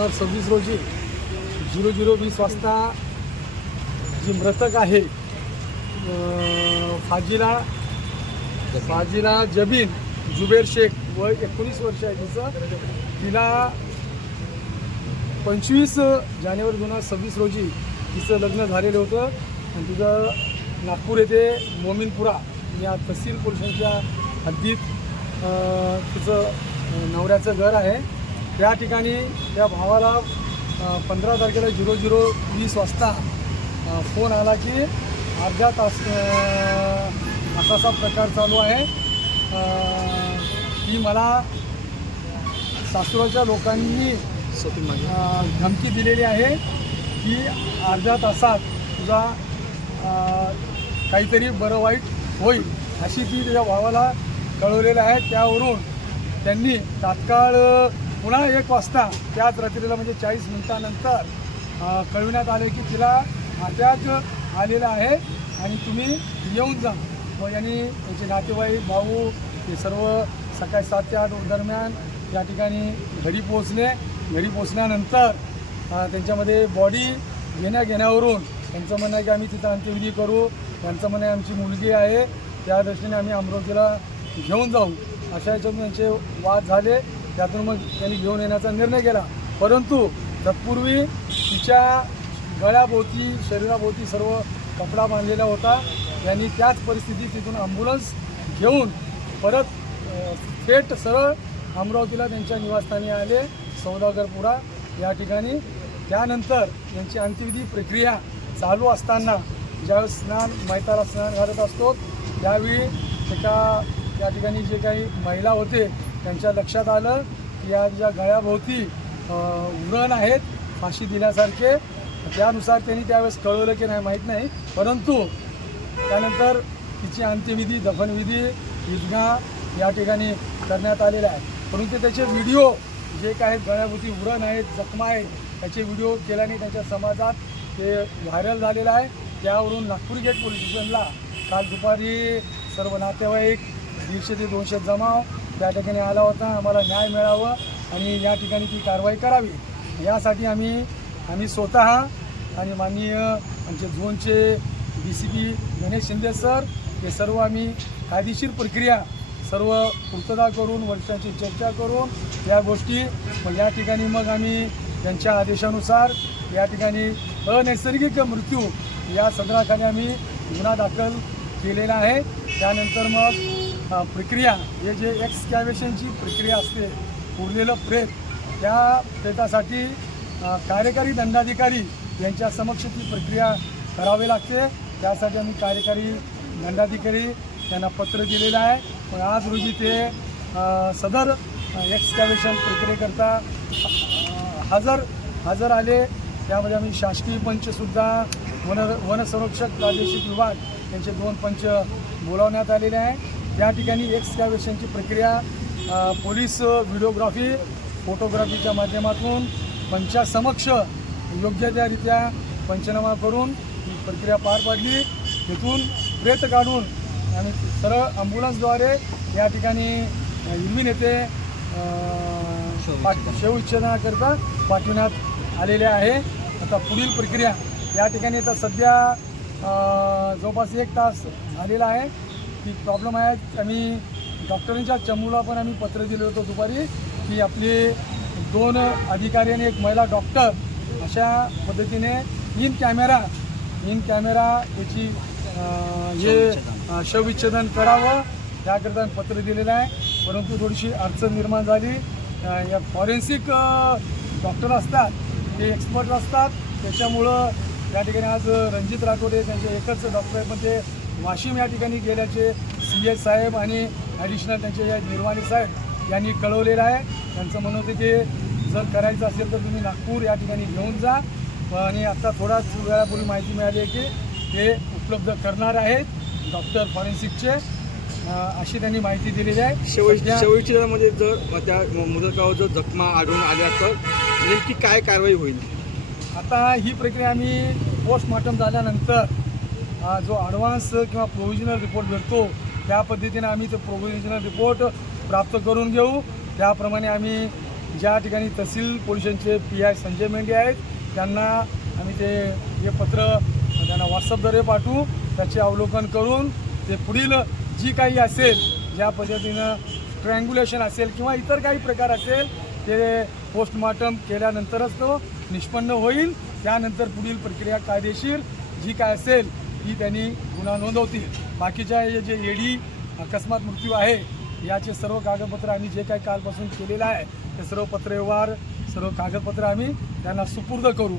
2026 रोजी 00:20 वाजता जी मृतक आहे फाजिला जबीन जुबेर शेख वय 19 वर्ष आहे तिचं. तिला 25 जानेवारी 2026 रोजी तिचं लग्न झालेलं होतं आणि तिचं नागपूर येथे मोमीनपुरा या तहसील पोलिसांच्या हद्दीत तिचं नवऱ्याचं घर आहे. त्या ठिकाणी त्या भावाला 15 तारखेला 00:20 वाजता फोन आला की अर्धा तास असा प्रकार चालू आहे की मला सासुराच्या लोकांनी धमकी दिलेली आहे की अर्ध्या तासात तुझा काहीतरी बरं वाईट होईल अशी ती त्याच्या भावाला कळवलेलं आहे. त्यावरून त्यांनी तात्काळ पुन्हा 1 वाजता त्याच रात्रीला म्हणजे 40 मिनिटानंतर कळविण्यात आले की तिला अटॅक आलेला आहे आणि तुम्ही येऊन जा. व यांनी त्यांचे नातेवाईक भाऊ हे सर्व सकाळी 7 ते 8 दरम्यान या ठिकाणी घरी पोहोचले. घरी पोचल्यानंतर त्यांच्यामध्ये बॉडी घेण्यावरून त्यांचं म्हणणं आहे की आम्ही तिथं अंत्यविधी करू. त्यांचं म्हणणं आहे आमची मुलगी आहे त्या दृष्टीने आम्ही अमरावतीला घेऊन जाऊ. अशा याच्यातून त्यांचे वाद झाले. त्यातून मग त्यांनी घेऊन येण्याचा निर्णय केला. परंतु तत्पूर्वी तिच्या गळ्याभोवती शरीराभोवती सर्व कपडा बांधलेला होता. त्यांनी त्याच परिस्थितीत तिथून ॲम्ब्युलन्स घेऊन परत थेट सरळ अमरावतीला त्यांच्या निवासस्थानी आले सौदागरपुरा या ठिकाणी. त्यानंतर यांची अंत्यविधी प्रक्रिया चालू असताना ज्यावेळेस मैताला स्नान घालत असतो त्यावेळी त्या ठिकाणी जे काही महिला होते त्यांच्या लक्षात आलं की या ज्या गळ्याभोवती व्रण आहेत फाशी दिल्यासारखे. त्यानुसार त्यांनी त्यावेळेस कळवलं की नाही माहीत नाही. परंतु त्यानंतर तिची अंत्यविधी दफनविधी ईदगाह या ठिकाणी करण्यात आलेला आहे. परंतु त्याचे व्हिडिओ जे काही गळ्याभोवती व्रण आहेत जखमा आहेत त्याचे व्हिडिओ केल्याने त्यांच्या समाजात ते व्हायरल झालेलं आहे. त्यावरून नागपूर गेट पोलीस स्टेशनला काल दुपारी सर्व नातेवाईक 150 ते 200 जमाव त्या ठिकाणी आला होता. आम्हाला न्याय मिळावं आणि या ठिकाणी ती कारवाई करावी यासाठी आम्ही स्वतः आणि माननीय आमचे झोनचे DCP गणेश शिंदे सर हे सर्व आम्ही कायदेशीर प्रक्रिया सर्व पूर्तता करून वरिष्ठांची चर्चा करून या गोष्टी मग या ठिकाणी मग आम्ही त्यांच्या आदेशानुसार या ठिकाणी अनैसर्गिक मृत्यू या सदराखाली आम्ही गुन्हा दाखल केलेला आहे. त्यानंतर मग प्रक्रिया हे जे एक्सकॅव्हेशनची प्रक्रिया असते उरलेलं प्रेत त्या प्रेतासाठी कार्यकारी दंडाधिकारी यांच्या समक्ष ती प्रक्रिया करावी लागते. त्यासाठी आम्ही कार्यकारी दंडाधिकारी त्यांना पत्र दिलेलं आहे. पण आज रोजी ते सदर एक्सकॅव्हेशन प्रक्रियेकरता हजर आले. त्यामध्ये आम्ही शासकीय पंचसुद्धा वनसंरक्षक प्रादेशिक विभाग यांचे 2 पंच बोलावण्यात आलेले आहे. त्या ठिकाणी एक्सकॅव्हेशनची प्रक्रिया पोलीस व्हिडिओग्राफी फोटोग्राफीच्या माध्यमातून पंचासमक्ष योग्यरित्या पंचनामा करून ही प्रक्रिया पार पाडली. तिथून प्रेत काढून आणि सरळ ॲम्ब्युलन्सद्वारे या ठिकाणी इरविन येथे शवविच्छेदनाकरता पाठवण्यात आलेले आहे. आता पुढील प्रक्रिया या ठिकाणी आता सध्या जवळपास 1 तास झालेला आहे. ती प्रॉब्लेम आहे. आम्ही डॉक्टरांच्या चमूला पण आम्ही पत्र दिलं होतं दुपारी की आपले 2 अधिकारी आणि 1 महिला डॉक्टर अशा पद्धतीने इन कॅमेरा याची हे शवविच्छेदन करावं त्याकरता पत्र दिलेलं आहे. परंतु थोडीशी अडचण निर्माण झाली. या फॉरेन्सिक डॉक्टर असतात ते एक्सपर्ट असतात त्याच्यामुळं या ठिकाणी आज रणजित राठोडे त्यांचे एकच डॉक्टर आहे पण ते वाशिम या ठिकाणी गेल्याचे CS साहेब आणि ॲडिशनल त्यांचे या निर्वाणी साहेब यांनी कळवलेलं आहे. त्यांचं म्हणणं होतं की जर करायचं असेल तर तुम्ही नागपूर या ठिकाणी घेऊन जा आणि आता थोडाच वेळापूर्वी माहिती मिळाली आहे की ते उपलब्ध करणार आहेत डॉक्टर फॉरेन्सिकचे अशी त्यांनी माहिती दिलेली आहे. शवविच्छेदनामध्ये जर त्या मृतकावर जर जखमा आढळून आल्या तर नेमकी काय कारवाई होईल? आता ही प्रक्रिया आम्ही पोस्टमॉर्टम झाल्यानंतर जो ॲडव्हान्स किंवा प्रोव्हिजनल रिपोर्ट भेटतो त्या पद्धतीने आम्ही तो प्रोव्हिजनल रिपोर्ट प्राप्त करून घेऊ. त्याप्रमाणे आम्ही ज्या ठिकाणी तहसील पोलिसांचे PI संजय मेंढे आहेत त्यांना आम्ही ते हे पत्र त्यांना व्हॉट्सअपद्वारे पाठवू. त्याचे अवलोकन करून ते पुढील जी काही असेल, ज्या पद्धतीनं स्ट्रँग्युलेशन असेल किंवा इतर काही प्रकार असेल ते पोस्टमॉर्टम केल्यानंतरच तो निष्पन्न होईल. त्यानंतर पुढील प्रक्रिया कायदेशीर जी काय असेल ती त्यांनी गुन्हा नोंदवतील. बाकीच्या हे जे एडी अकस्मात मृत्यू आहे याचे सर्व कागदपत्र आम्ही जे काही कालपासून केलेलं आहे ते सर्व पत्रव्यवहार सर्व कागदपत्र आम्ही त्यांना सुपूर्द करू.